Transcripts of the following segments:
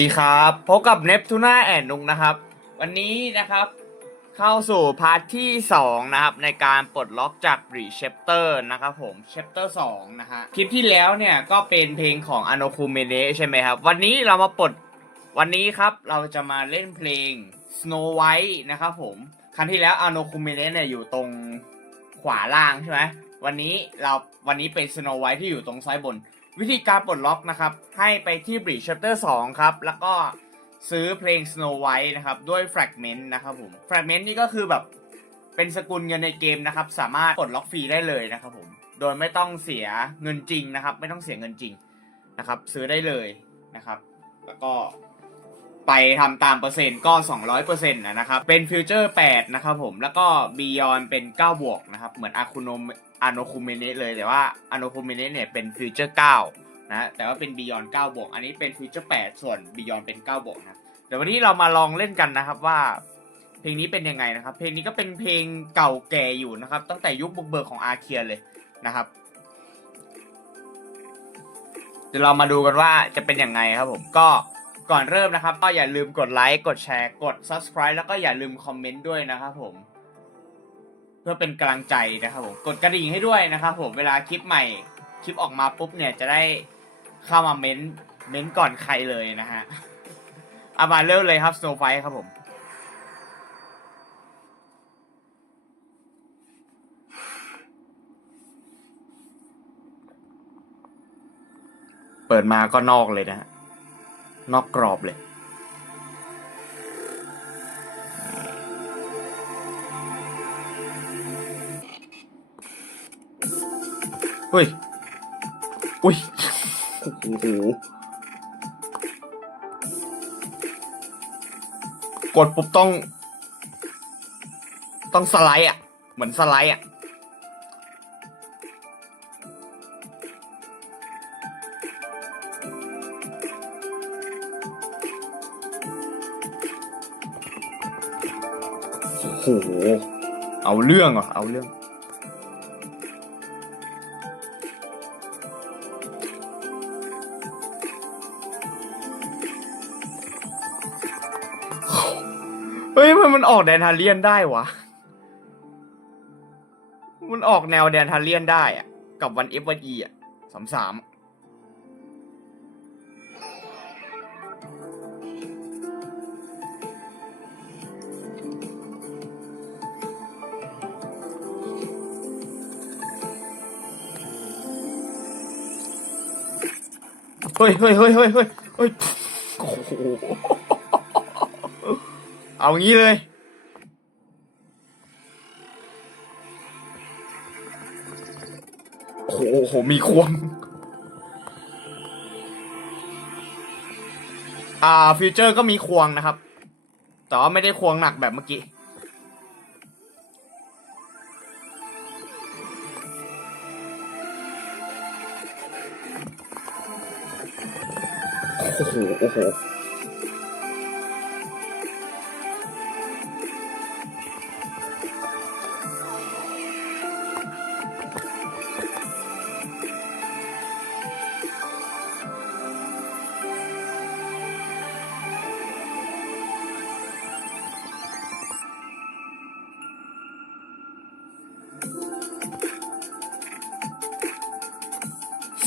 ดีครับพบกับเนปทูน่าแอนนุกนะครับ วันนี้นะครับเข้าสู่พาร์ทที่ 2 นะครับ ในการปลดล็อกจากรีเชปเตอร์นะครับผมเชปเตอร์2นะฮะคลิปที่แล้วเนี่ยก็เป็นเพลงของอ n นคูเมเ e ใช่ไหมครับ วันนี้เรามาปลดวันนี้ครับเราจะมาเล่นเพลง Snow White นะครับผม ครั้งที่แล้วอ n นคูเมเ e เนี่ยอยู่ตรงขวาล่างใช่ไหมวันนี้เราวันนี้เป็น Snow White ที่อยู่ตรงซ้ายบน วิธีการปลดล็อกนะครับ ให้ไปที่ Bridge Chapter 2 ครับ แล้วก็ซื้อเพลง Snow White นะครับ ด้วย Fragment นะครับผม Fragment นี่ก็คือแบบเป็นสกุลเงินในเกมนะครับ สามารถปลดล็อกฟรีได้เลยนะครับผม โดยไม่ต้องเสียเงินจริงนะครับ ไม่ต้องเสียเงินจริงนะครับ ซื้อได้เลยนะครับ แล้วก็ ไปทำตามเปอร์เซ็นต์ก็ 200%นะนะครับ เป็นฟิวเจอร์8นะครับผม แล้วก็ Beyond เป็น 9 บวกนะครับ เหมือนอาคุโนอาโนคุเมเนเลย แต่ว่าอาโนคุเมเนเนี่ยเป็นฟิวเจอร์9นะแต่ว่าเป็น Beyond 9บวก อันนี้เป็นฟิวเจอร์8ส่วน Beyond เป็น 9 บวกนะเดี๋ยววันนี้เรามาลองเล่นกันนะครับว่า เพลงนี้เป็นยังไงนะครับ เพลงนี้ก็เป็นเพลงเก่าแก่อยู่นะครับ ตั้งแต่ยุคบุกเบิกของอาเคียเลยนะครับ เดี๋ยวเรามาดูกันว่าจะเป็นยังไงครับผมก็ ก่อนเริ่มนะครับ ก็อย่าลืมกดไลค์กดแชร์กด subscribe แล้วก็อย่าลืมคอมเมนต์ด้วยนะครับผม เพื่อเป็นกำลังใจนะครับผมกดกระดิ่งให้ด้วยนะครับผมเวลาคลิปใหม่คลิปออกมาปุ๊บเนี่ยจะได้เข้ามาเม้นต์เม้นต์ก่อนใครเลยนะฮะเอามาเริ่มเลยครับ Snow Fight ครับผมเปิดมาก็นอกเลยนะฮะ นอกกรอบเลย เฮ้ย อุ้ย โอ้โห กดปุ๊บต้อง ต้องสไลด์อะ เหมือนสไลด์อะ โห เอาเรื่องอะเอาเรื่อง เฮ้ยมันมันออกแดนทาเลียนได้วะ มันออกแนวแดนทาเลียนได้อะกับวันเอฟวันอีอะสามสาม ฮ้ยเฮ้ยเฮ้ยเฮ้ยเฮ้ยเฮ้ยโอ้โหเอางี้เลยโอ้โหโอ้โห มีควง อ่าฟิวเจอร์ก็มีควงนะครับ แต่ว่าไม่ได้ควงหนักแบบเมื่อกี้ อ้โห โอ้โห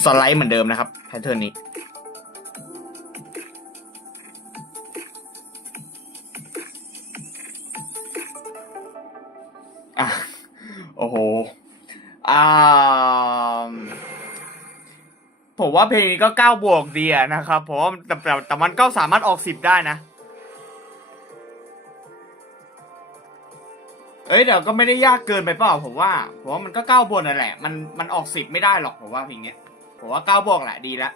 สไลด์เหมือนเดิมนะครับ แพทเทิร์นนี้ อะโอ้โหอ่าผมว่าเพลงนี้ก็เก้าบวกดีอะนะครับผมแต่แต่แต่มันก็สามารถออกสิบได้นะ เอ้ยเดี๋ยวก็ไม่ได้ยากเกินไปเปล่าผมว่าผมว่ามันก็เก้าบวกนั่นแหละ มันมันออกสิบไม่ได้หรอกผมว่าเพลงเนี้ยผมว่าเก้าบวกแหละดีแล้ว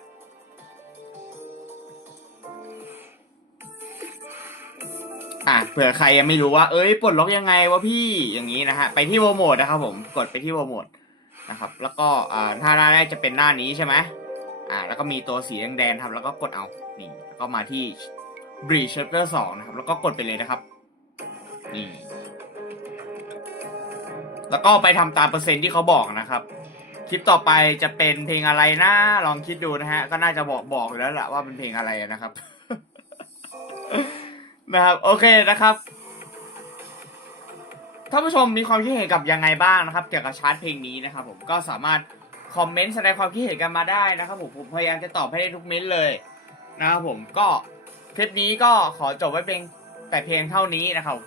อะเผื่อใครยังไม่รู้ว่า เอ้ยปลดล็อกยังไงวะพี่อย่างนี้นะฮะไปที่โวโหมดนะครับผมกดไปที่โวโหมดนะครับ แล้วก็อ่าถ้าหน้าแรกจะเป็นหน้านี้ใช่ไหมอ่า แล้วก็มีตัวสีแดงๆครับ แล้วก็กดเอานี่แล้วก็มาที่ Breach Chapter 2นะครับ แล้วก็กดไปเลยนะครับนี่แล้วก็ไปทำตามเปอร์เซ็นต์ที่เขาบอกนะครับ คลิปต่อไปจะเป็นเพลงอะไรนะลองคิดดูนะฮะ ก็น่าจะบอกบอกแล้วแหละว่าเป็นเพลงอะไรนะครับ นะครับ โอเคนะครับท่านผู้ชมมีความคิดเห็นกับยังไงบ้างนะครับ เกี่ยวกับชาร์ตเพลงนี้นะครับ ผมก็สามารถคอมเมนต์แสดงความคิดเห็นกันมาได้นะครับผมผมพยายามจะตอบให้ได้ทุกเม้นเลยนะครับผมก็คลิปนี้ก็ขอจบไว้เพียงแต่เพียงเท่านี้นะครับ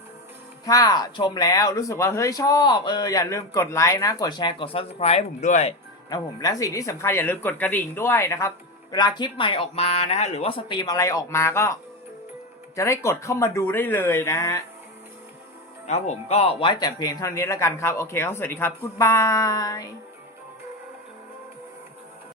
ถ้าชมแล้วรู้สึกว่าเฮ้ยชอบเอออย่าลืมกดไลค์นะ กดแชร์กด subscribe ให้ผมด้วยนะครับผมและสิ่งที่สำคัญอย่าลืมกดกระดิ่งด้วยนะครับ เวลาคลิปใหม่ออกมานะฮะหรือว่าสตรีมอะไรออกมาก็ จะได้กดเข้ามาดูได้เลยนะฮะแล้วผมก็ไว้แต่เพียงเท่านี้แล้วกันครับ โอเคครับสวัสดีครับ goodbye